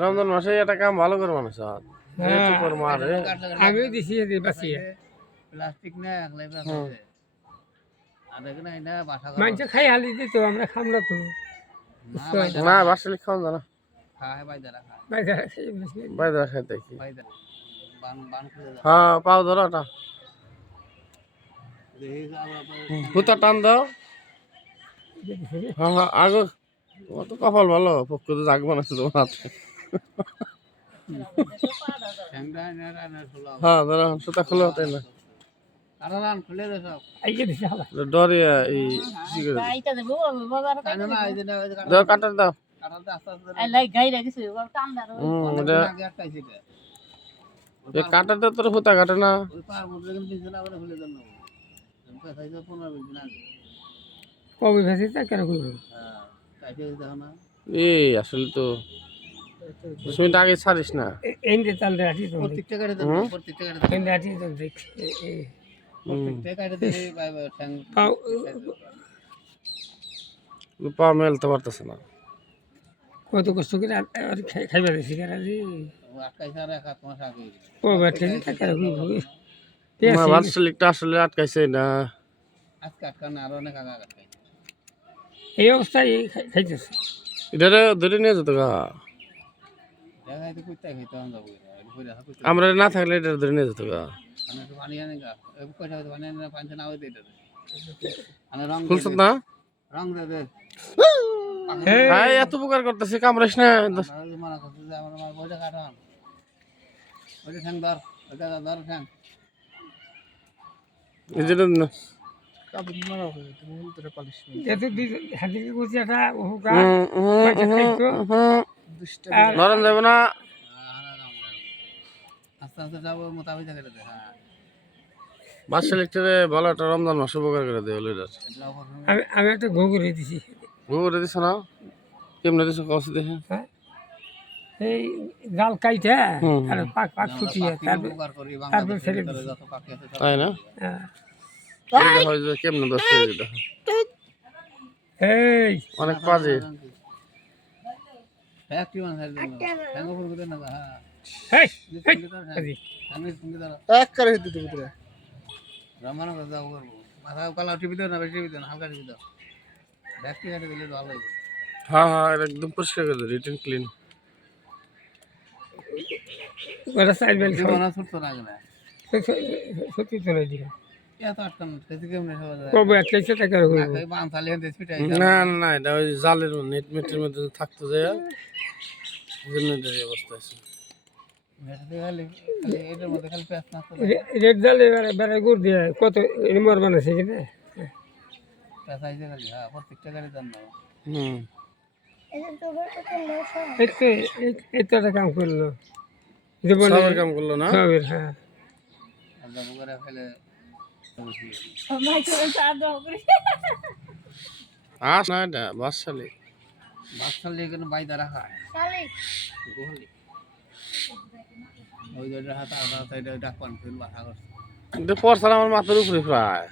রমজান মাসে এটা কাম ভালো করে মানুষ মারে আমিও দিছি বাঁচিয়ে প্লাস্টিক না একলাই মানুষ খাই হালি দিত আমরা খাম না তো না বাসলি খাওয়া জানা বাইদা খাইতে কি হ্যাঁ পাও ধরো ওটা হুতা টান দাও হ্যাঁ হ্যাঁ আগে তোমার তো কপাল ভালো পক্ষ তো জাগ বানাচ্ছে তোমার হাতে হ্যাঁ ধরো সুতা খুলে তাই না ডরিয়া এই দাও কাটার দাও কাটাতে তোর হুতা কাটে না কবে ভেসে তা কেন করবো এই আসলে তো 10 মিনিট আগে ছাড়িস না এন্ডে তাল রাখি তো এন্ডে রাখি তো দেখ পা মেলতে পারতেছে না কত কষ্ট করে আর খাইবা দিছি কেন রে ও বেটে তা কেন করবো না বার্ষিকটা আসলে আটকাইছে না এই অবস্থায় খাইতেছে এটা ধরে নিয়ে যেত গা আমরা না থাকলে এটা ধরে নিয়ে যেত গা খুলছ না এত উপকার করতেছে কামড়াইস না নরম যাবে না আস্তে আস্তে যাবো মোটামুটি বাচ্চা লিখতে ভালো একটা রমজান মাস উপকার করে দেয় আমি একটা গোগরে দিছি গোবরে দিছ না কেমনে দিছ কষ্ট দেখে এই গাল কাইটে আর পাক পাক ফুটিয়ে তারপর ছেড়ে দিছি তাই না হয় যে কেমনে দোষ এটা এই অনেক বাজে এক করে দিতে ভিতরে রমানো কথা করবো মাথা কালা টিভি দাও না টিভি দাও না হালকা টিভি দাও ব্যাগটি কাটে দিলে ভালো হবে হ্যাঁ হ্যাঁ একদম পরিষ্কার করে দিই রিটেন ক্লিন ওরা সাইড বেল খাওয়া না ছুটতো না গেলে সত্যি চলে দিও এত আটকান সেটি কেমনে সবাই কবে একলাইছে টাকা করব বান তালে এনে পিটাই না না এটা ওই জালের নেট মেটের মধ্যে থাকতো যায় জন্য এই অবস্থা আছে এটার মধ্যে খালি পেঁচ না রেড জালে বেড়া গুড় দিয়ে কত নিমর বানাইছে কিনা পেঁচ আইছে খালি হ্যাঁ প্রত্যেকটা গাড়ি দাম না এটা কাম করলো সবের কাম করলো না সবের হ্যাঁ করে ফেলে আস না এটা বাসালি বাচ্চালে এখানে বাইদা রাখা গোহালি ওই যে হাতা হাতা এটা ডাকপান ফেল বাসা করছে কিন্তু পরসাল আমার মাথার উপরে প্রায়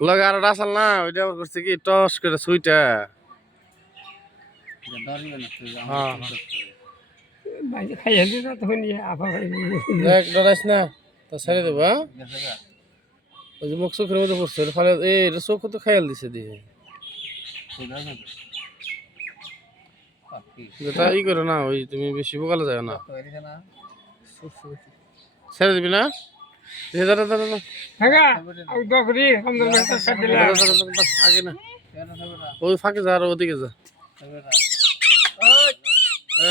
লগে আর রাসাল না ওইটা আবার করছে কি টস করে সুইটা হ্যাঁ খাইয়া দিত তখন আপা দেখ ডরাইস না তো ছেড়ে দেবো হ্যাঁ ওই যে মুখ চোখের মধ্যে পড়ছে ফলে এটা চোখ তো খাইয়াল দিছে দিয়ে যেটা ই করো না ওই তুমি বেশি বোকালে যাও না ছেড়ে দিবি না আগে না ওই ফাঁকে যা আর ওদিকে যা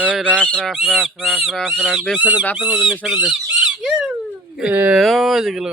এই রাখ রাখ রাখ রাখ রাখ রাখ দে ছেড়ে দাঁতের মধ্যে নিয়ে ছেড়ে দে ওই যে গেল